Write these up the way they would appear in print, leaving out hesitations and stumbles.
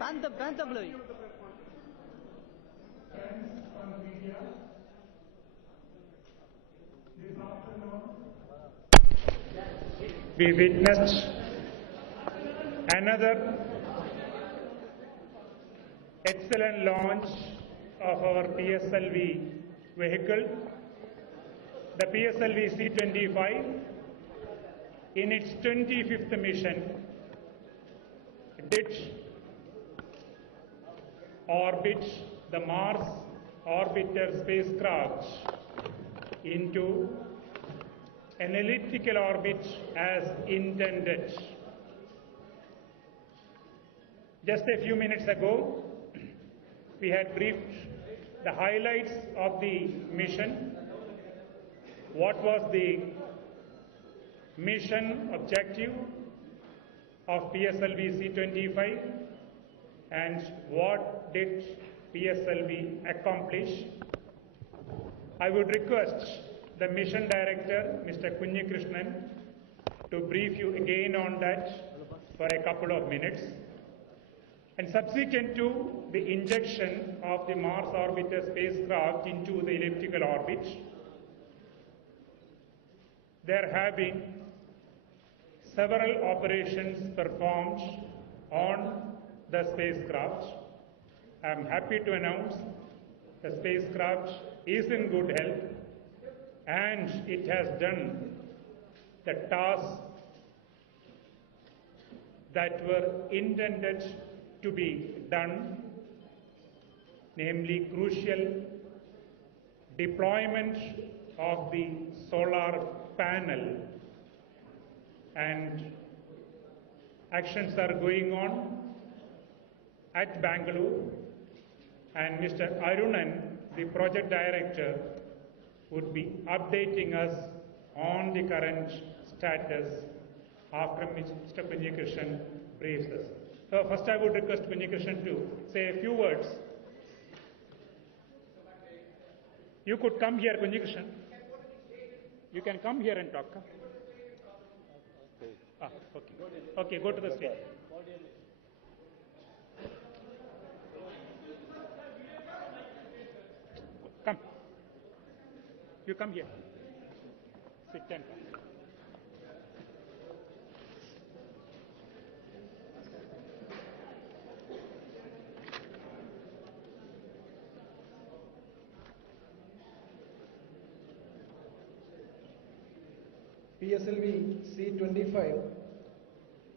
Panther blowing. Friends from the media, this afternoon we witnessed another excellent launch of our PSLV vehicle, the PSLV C-25, in its 25th mission, did orbit the Mars orbiter spacecraft into an elliptical orbit as intended. Just a few minutes ago, we had briefed the highlights of the mission, what was the mission objective of PSLV C-25 and what did PSLV accomplish. I would request the mission director, Mr. Kunyikrishnan, to brief you again on that for a couple of minutes. And subsequent to the injection of the Mars orbiter spacecraft into the elliptical orbit, there have been several operations performed on the spacecraft. I am happy to announce the spacecraft is in good health and it has done the tasks that were intended to be done, namely crucial deployment of the solar panel, and actions are going on at Bangalore, and Mr. Arunan, the project director, would be updating us on the current status after Mr. Kunyikrishnan briefs us. So first I would request Kunyikrishnan to say a few words. You could come here, Kunyikrishnan. You can come here and talk. Okay. Okay, go to the stage. Come. You come here. Sit and talk. PSLV C-25,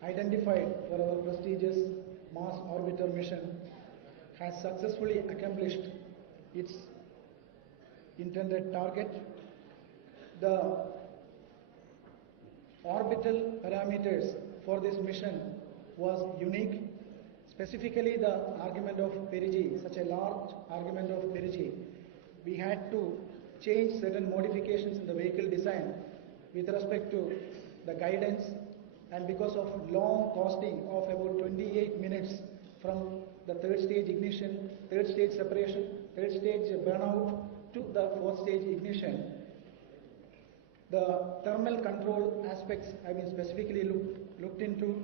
identified for our prestigious Mars orbiter mission, has successfully accomplished its intended target. The orbital parameters for this mission was unique, specifically the argument of perigee, such a large argument of perigee. We had to change certain modifications in the vehicle design with respect to the guidance, and because of long costing of about 28 minutes from the third stage ignition, third stage separation, third stage burnout to the fourth stage ignition. The thermal control aspects have been specifically looked into.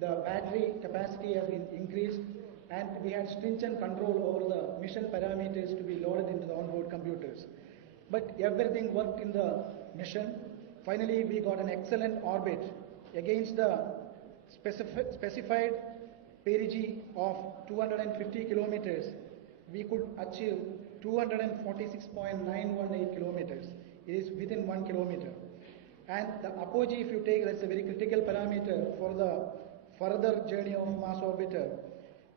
The battery capacity has been increased, and we had stringent control over the mission parameters to be loaded into the onboard computers. But everything worked in the mission. Finally, we got an excellent orbit against the specified perigee of 250 kilometers. We could achieve 246.918 kilometers. It is within 1 kilometer. And the apogee, if you take, that's a very critical parameter for the further journey of Mars orbiter.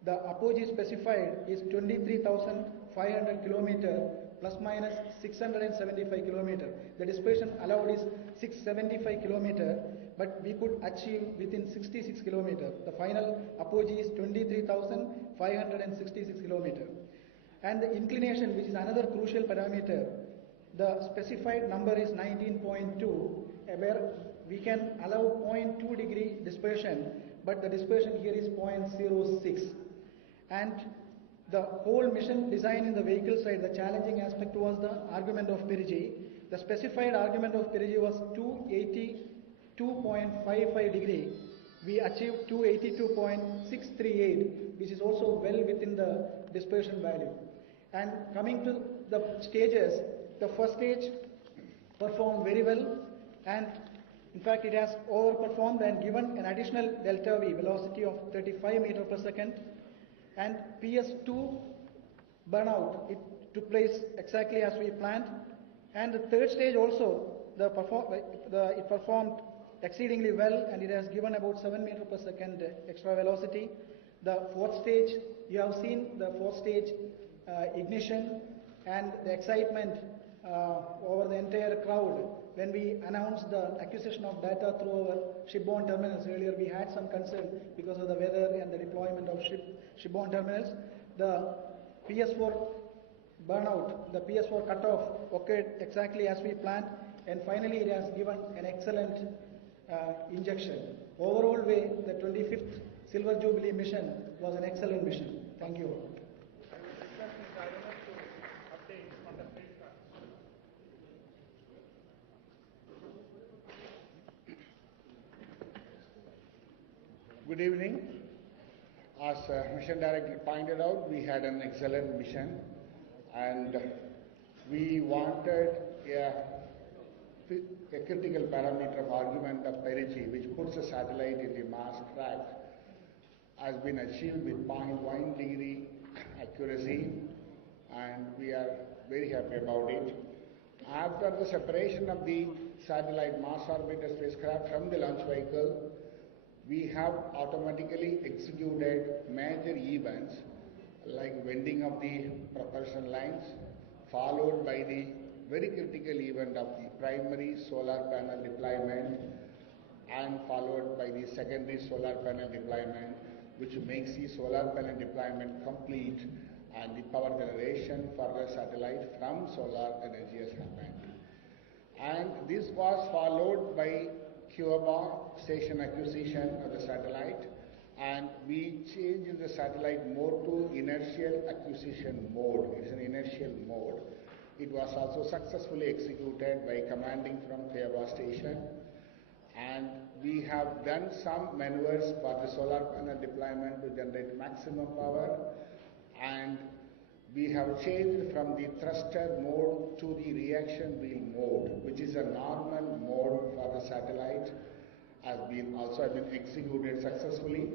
The apogee specified is 23,500 kilometers plus minus 675 kilometers. The dispersion allowed is 675 kilometers, but we could achieve within 66 kilometers. The final apogee is 23,566 kilometers. And the inclination, which is another crucial parameter, the specified number is 19.2, where we can allow 0.2 degree dispersion, but the dispersion here is 0.06. And the whole mission design in the vehicle side, the challenging aspect was the argument of perigee. The specified argument of perigee was 282.55 degree, we achieved 282.638, which is also well within the dispersion value. And coming to the stages, the first stage performed very well, and in fact it has overperformed and given an additional delta V velocity of 35 meter per second. And PS2 burnout, it took place exactly as we planned. And the third stage also, it performed exceedingly well, and it has given about 7 meter per second extra velocity. The fourth stage, you have seen the fourth stage ignition and the excitement over the entire crowd when we announced the acquisition of data through our shipborne terminals. Earlier we had some concern because of the weather and the deployment of shipborne terminals. The PS4 burnout, the PS4 cutoff occurred exactly as we planned, and finally it has given an excellent injection. Overall way, the 25th Silver Jubilee mission was an excellent mission. Thank you. Good evening. As Mission Director pointed out, we had an excellent mission, and we wanted a critical parameter of argument of perigee, which puts a satellite in the Mars track, has been achieved with 0.1 degree accuracy, and we are very happy about it. After the separation of the satellite Mars orbiter spacecraft from the launch vehicle, we have automatically executed major events like wending of the propulsion lines, followed by the very critical event of the primary solar panel deployment, and followed by the secondary solar panel deployment, which makes the solar panel deployment complete, and the power generation for the satellite from solar energy has happened. And this was followed by Cuba station acquisition of the satellite, and we changed the satellite mode to inertial acquisition mode. It's an inertial mode. It was also successfully executed by commanding from Cuba station, and we have done some maneuvers for the solar panel deployment to generate maximum power, and we have changed from the thruster mode to the reaction wheel mode, which is a normal mode for the satellite, has been executed successfully,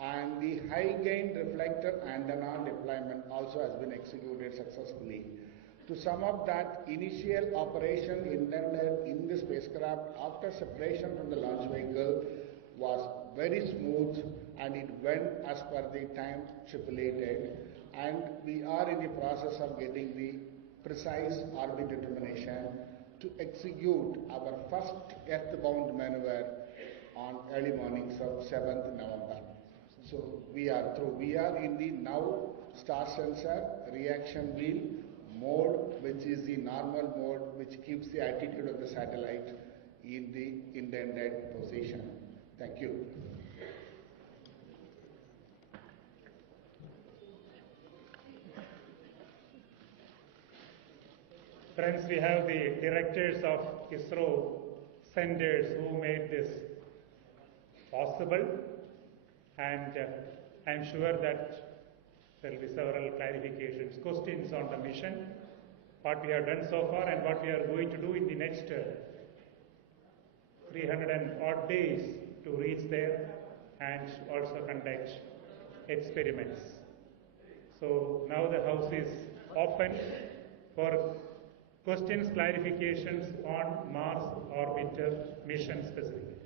and the high gain reflector antenna deployment also has been executed successfully. To sum up, that initial operation intended in the spacecraft after separation from the launch vehicle was very smooth, and it went as per the time stipulated, and we are in the process of getting the precise orbit determination to execute our first earthbound maneuver on early mornings of 7th November. So we are through. We are in the now star sensor reaction wheel mode, which is the normal mode which keeps the attitude of the satellite in the intended position. Thank you. Friends, we have the directors of ISRO centers who made this possible, and I'm sure that there will be several clarifications, questions on the mission, what we have done so far and what we are going to do in the next 300 and odd days to reach there and also conduct experiments. So now the house is open for questions, clarifications on Mars orbiter mission specifically.